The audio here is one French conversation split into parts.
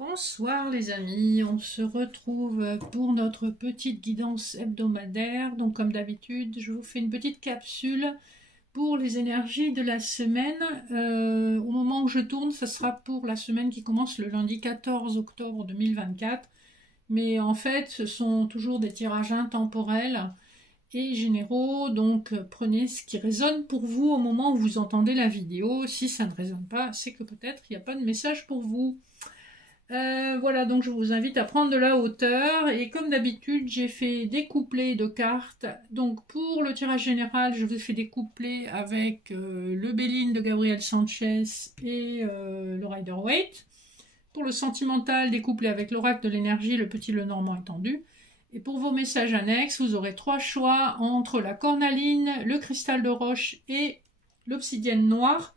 Bonsoir les amis, on se retrouve pour notre petite guidance hebdomadaire. Donc comme d'habitude, je vous fais une petite capsule pour les énergies de la semaine. Au moment où je tourne, ça sera pour la semaine qui commence le lundi 14 octobre 2024. Mais en fait, ce sont toujours des tirages intemporels et généraux. Donc prenez ce qui résonne pour vous au moment où vous entendez la vidéo. Si ça ne résonne pas, c'est que peut-être il n'y a pas de message pour vous. Voilà, donc je vous invite à prendre de la hauteur et comme d'habitude j'ai fait des couplets de cartes. Donc pour le tirage général je vous ai fait des couplets avec le Béline de Gabriel Sanchez et le Rider-Waite. Pour le sentimental, des couplets avec l'oracle de l'énergie, le petit Lenormand étendu. Et pour vos messages annexes, vous aurez 3 choix entre la cornaline, le cristal de roche et l'obsidienne noire.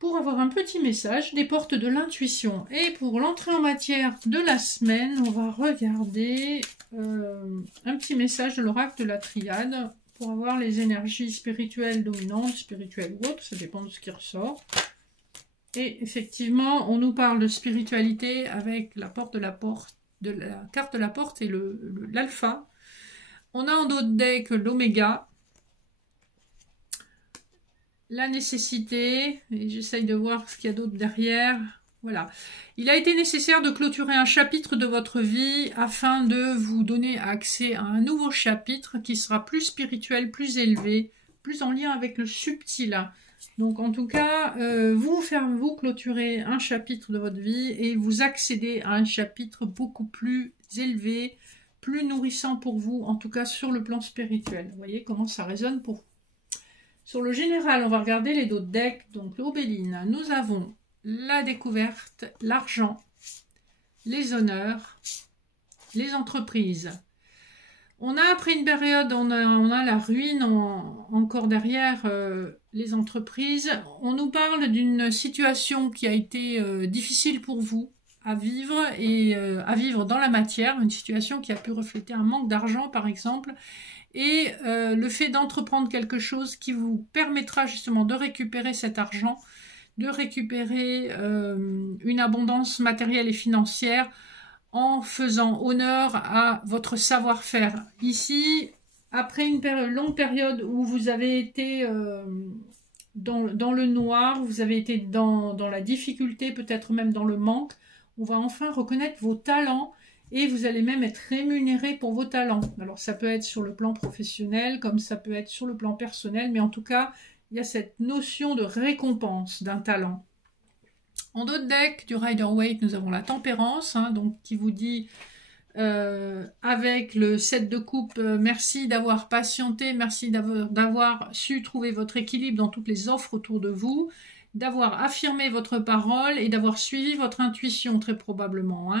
Pour avoir un petit message des portes de l'intuition. Et pour l'entrée en matière de la semaine, on va regarder un petit message de l'oracle de la triade pour avoir les énergies spirituelles dominantes, spirituelles ou autres, ça dépend de ce qui ressort. Et effectivement, on nous parle de spiritualité avec la carte de la porte et l'alpha. On a en dos de deck l'oméga. La nécessité, et j'essaye de voir ce qu'il y a d'autre derrière. Voilà. Il a été nécessaire de clôturer un chapitre de votre vie afin de vous donner accès à un nouveau chapitre qui sera plus spirituel, plus élevé, plus en lien avec le subtil. Donc en tout cas, vous clôturer un chapitre de votre vie et vous accédez à un chapitre beaucoup plus élevé, plus nourrissant pour vous, en tout cas sur le plan spirituel. Vous voyez comment ça résonne pour vous. Sur le général, on va regarder les dos de deck. Donc, l'Aubéline, nous avons la découverte, l'argent, les honneurs, les entreprises. On a, après une période, on a la ruine encore derrière les entreprises. On nous parle d'une situation qui a été difficile pour vous à vivre et à vivre dans la matière. Une situation qui a pu refléter un manque d'argent, par exemple. Et le fait d'entreprendre quelque chose qui vous permettra justement de récupérer cet argent, de récupérer une abondance matérielle et financière en faisant honneur à votre savoir-faire. Ici, après une longue période où vous avez été dans le noir, vous avez été dans la difficulté, peut-être même dans le manque, on va enfin reconnaître vos talents. Et vous allez même être rémunéré pour vos talents. Alors ça peut être sur le plan professionnel, comme ça peut être sur le plan personnel, mais en tout cas, il y a cette notion de récompense d'un talent. En dos de deck du Rider-Waite, nous avons la tempérance, donc qui vous dit, avec le 7 de coupe, merci d'avoir patienté, merci d'avoir su trouver votre équilibre dans toutes les offres autour de vous, d'avoir affirmé votre parole et d'avoir suivi votre intuition très probablement,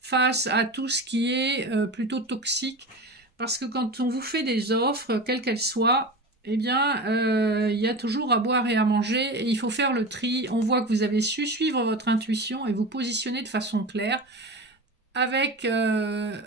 face à tout ce qui est plutôt toxique, parce que quand on vous fait des offres, quelles qu'elles soient, eh bien, il y a toujours à boire et à manger, et il faut faire le tri. On voit que vous avez su suivre votre intuition et vous positionner de façon claire, avec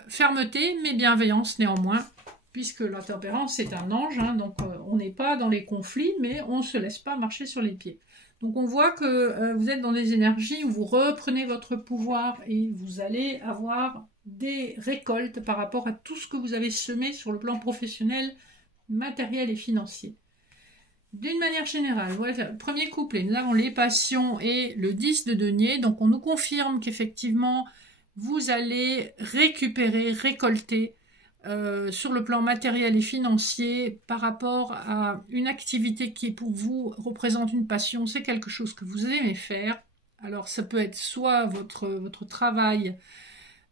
fermeté, mais bienveillance néanmoins, puisque la tempérance est un ange, donc on n'est pas dans les conflits, mais on ne se laisse pas marcher sur les pieds. Donc on voit que vous êtes dans des énergies où vous reprenez votre pouvoir et vous allez avoir des récoltes par rapport à tout ce que vous avez semé sur le plan professionnel, matériel et financier. D'une manière générale, voilà, premier couplet, nous avons les passions et le 10 de denier. Donc on nous confirme qu'effectivement vous allez récupérer, récolter sur le plan matériel et financier par rapport à une activité qui pour vous représente une passion, c'est quelque chose que vous aimez faire. Alors ça peut être soit votre travail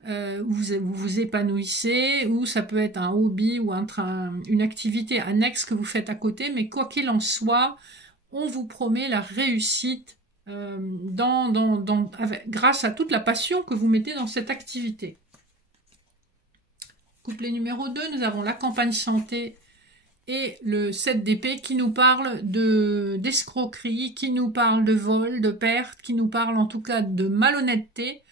où vous épanouissez, ou ça peut être un hobby ou une activité annexe que vous faites à côté, mais quoi qu'il en soit, on vous promet la réussite grâce à toute la passion que vous mettez dans cette activité. Couplet numéro 2, nous avons la campagne santé et le 7 d'épée qui nous parle d'escroquerie, qui nous parle de vol, de perte, qui nous parle en tout cas de malhonnêteté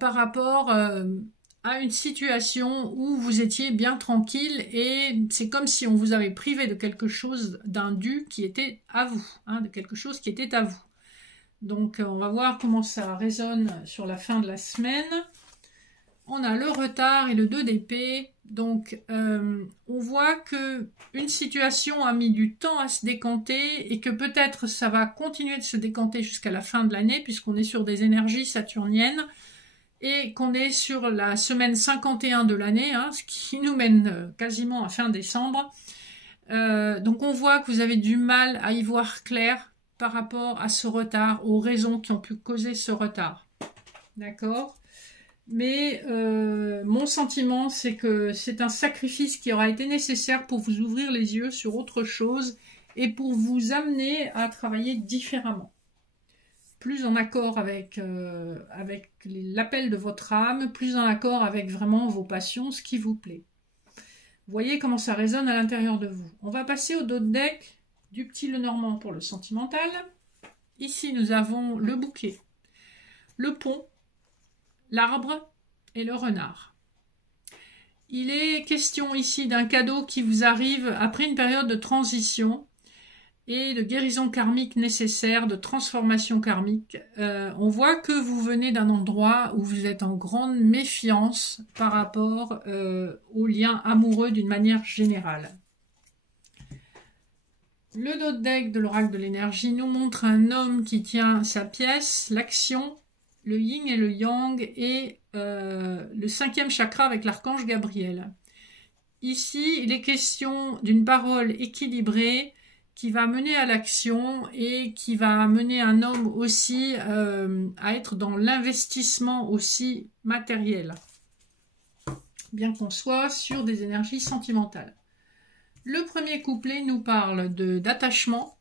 par rapport à une situation où vous étiez bien tranquille et c'est comme si on vous avait privé de quelque chose, d'un dû qui était à vous, de quelque chose qui était à vous. Donc, on va voir comment ça résonne sur la fin de la semaine. On a le retard et le 2 d'épée. Donc, on voit que une situation a mis du temps à se décanter et que peut-être ça va continuer de se décanter jusqu'à la fin de l'année puisqu'on est sur des énergies saturniennes et qu'on est sur la semaine 51 de l'année, hein, ce qui nous mène quasiment à fin décembre. Donc, on voit que vous avez du mal à y voir clair par rapport à ce retard, aux raisons qui ont pu causer ce retard. D'accord ? Mais mon sentiment, c'est que c'est un sacrifice qui aura été nécessaire pour vous ouvrir les yeux sur autre chose et pour vous amener à travailler différemment. Plus en accord avec l'appel de votre âme, plus en accord avec vraiment vos passions, ce qui vous plaît. Vous voyez comment ça résonne à l'intérieur de vous. On va passer au dos de deck du petit Lenormand pour le sentimental. Ici, nous avons le bouquet, le pont, l'arbre et le renard. Il est question ici d'un cadeau qui vous arrive après une période de transition et de guérison karmique nécessaire, de transformation karmique. On voit que vous venez d'un endroit où vous êtes en grande méfiance par rapport aux liens amoureux d'une manière générale. Le dos de deck de l'oracle de l'énergie nous montre un homme qui tient sa pièce, l'action, le yin et le yang et le 5e chakra avec l'archange Gabriel. Ici, il est question d'une parole équilibrée qui va mener à l'action et qui va mener un homme aussi à être dans l'investissement aussi matériel, bien qu'on soit sur des énergies sentimentales. Le premier couplet nous parle d'attachement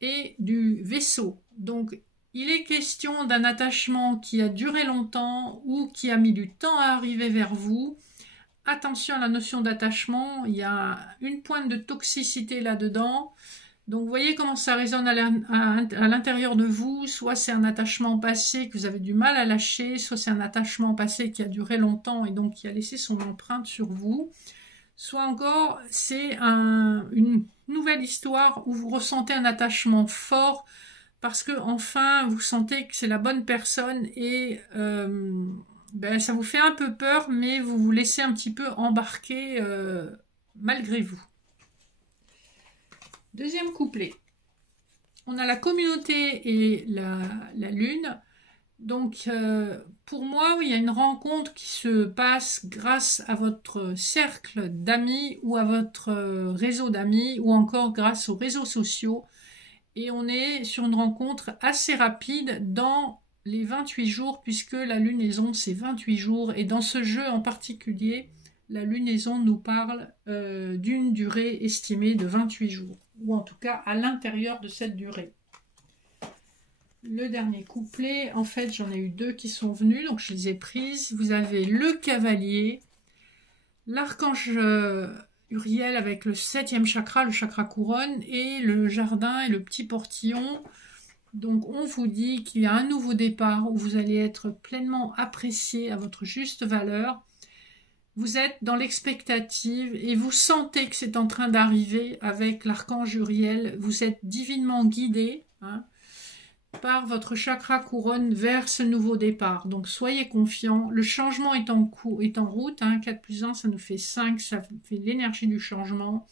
et du vaisseau. Donc, il est question d'un attachement qui a duré longtemps ou qui a mis du temps à arriver vers vous. Attention à la notion d'attachement, il y a une pointe de toxicité là-dedans. Donc, vous voyez comment ça résonne à l'intérieur de vous. Soit c'est un attachement passé que vous avez du mal à lâcher, soit c'est un attachement passé qui a duré longtemps et donc qui a laissé son empreinte sur vous. Soit encore, c'est une nouvelle histoire où vous ressentez un attachement fort parce que enfin vous sentez que c'est la bonne personne et ça vous fait un peu peur, mais vous vous laissez un petit peu embarquer malgré vous. Deuxième couplet. On a la communauté et la lune. Donc, pour moi, oui, il y a une rencontre qui se passe grâce à votre cercle d'amis ou à votre réseau d'amis ou encore grâce aux réseaux sociaux. Et on est sur une rencontre assez rapide dans les 28 jours puisque la lunaison, c'est 28 jours. Et dans ce jeu en particulier, la lunaison nous parle d'une durée estimée de 28 jours. Ou en tout cas, à l'intérieur de cette durée. Le dernier couplet, en fait, j'en ai eu deux qui sont venus, donc je les ai prises. Vous avez le cavalier, l'archange Uriel avec le 7e chakra, le chakra couronne, et le jardin et le petit portillon. Donc, on vous dit qu'il y a un nouveau départ où vous allez être pleinement apprécié à votre juste valeur. Vous êtes dans l'expectative et vous sentez que c'est en train d'arriver avec l'archange Uriel. Vous êtes divinement guidé, hein, par votre chakra couronne vers ce nouveau départ. Donc soyez confiants, le changement est en route, hein. 4 plus 1 ça nous fait 5, ça fait l'énergie du changement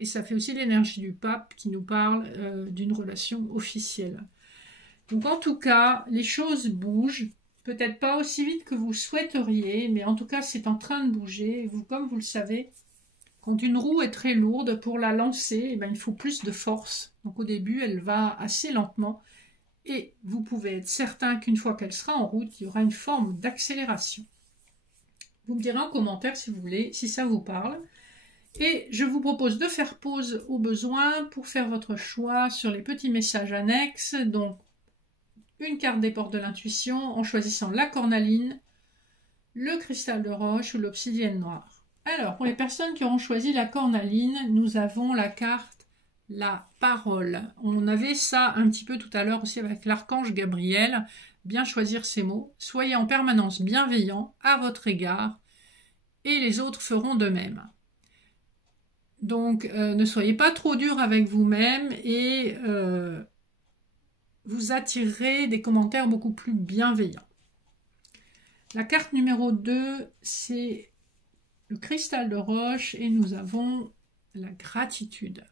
et ça fait aussi l'énergie du pape qui nous parle d'une relation officielle. Donc en tout cas, les choses bougent, peut-être pas aussi vite que vous souhaiteriez, mais en tout cas c'est en train de bouger. Vous, comme vous le savez, quand une roue est très lourde, pour la lancer, il faut plus de force. Donc au début, elle va assez lentement. Et vous pouvez être certain qu'une fois qu'elle sera en route, il y aura une forme d'accélération. Vous me direz en commentaire si vous voulez, si ça vous parle. Et je vous propose de faire pause au besoin pour faire votre choix sur les petits messages annexes. Donc, une carte des portes de l'intuition en choisissant la cornaline, le cristal de roche ou l'obsidienne noire. Alors, pour les personnes qui auront choisi la cornaline, nous avons la carte la parole. On avait ça un petit peu tout à l'heure aussi avec l'archange Gabriel. Bien choisir ces mots. Soyez en permanence bienveillant à votre égard et les autres feront de même. Donc, ne soyez pas trop dur avec vous-même et vous attirerez des commentaires beaucoup plus bienveillants. La carte numéro 2, c'est le cristal de roche et nous avons la gratitude.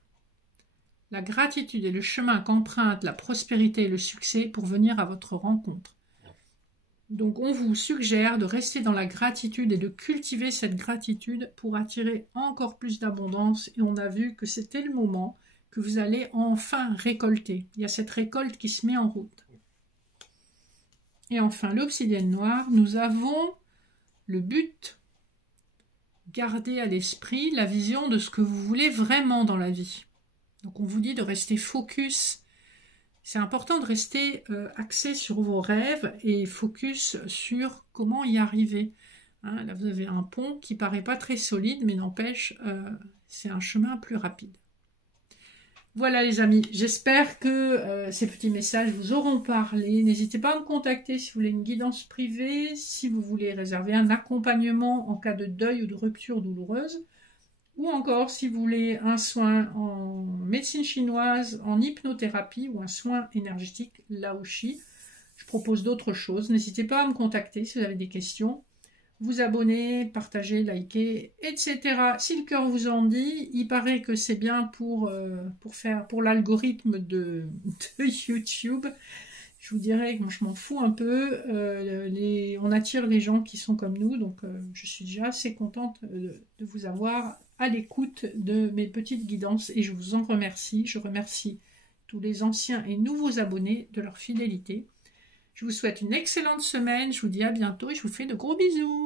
La gratitude est le chemin qu'emprunte la prospérité et le succès pour venir à votre rencontre. Donc on vous suggère de rester dans la gratitude et de cultiver cette gratitude pour attirer encore plus d'abondance. Et on a vu que c'était le moment que vous allez enfin récolter. Il y a cette récolte qui se met en route. Et enfin, l'obsidienne noire, nous avons le but. Gardez à l'esprit la vision de ce que vous voulez vraiment dans la vie. Donc on vous dit de rester focus. C'est important de rester axé sur vos rêves et focus sur comment y arriver. Hein, là, vous avez un pont qui paraît pas très solide, mais n'empêche, c'est un chemin plus rapide. Voilà les amis, j'espère que ces petits messages vous auront parlé. N'hésitez pas à me contacter si vous voulez une guidance privée, si vous voulez réserver un accompagnement en cas de deuil ou de rupture douloureuse, ou encore si vous voulez un soin en médecine chinoise, en hypnothérapie ou un soin énergétique Laoshi. Je propose d'autres choses. N'hésitez pas à me contacter si vous avez des questions. Vous abonner, partager, liker, etc. Si le cœur vous en dit, il paraît que c'est bien pour l'algorithme de YouTube. Je vous dirais que moi, je m'en fous un peu. On attire les gens qui sont comme nous, donc je suis déjà assez contente de vous avoir à l'écoute de mes petites guidances et je vous en remercie. Je remercie tous les anciens et nouveaux abonnés de leur fidélité. Je vous souhaite une excellente semaine, je vous dis à bientôt et je vous fais de gros bisous.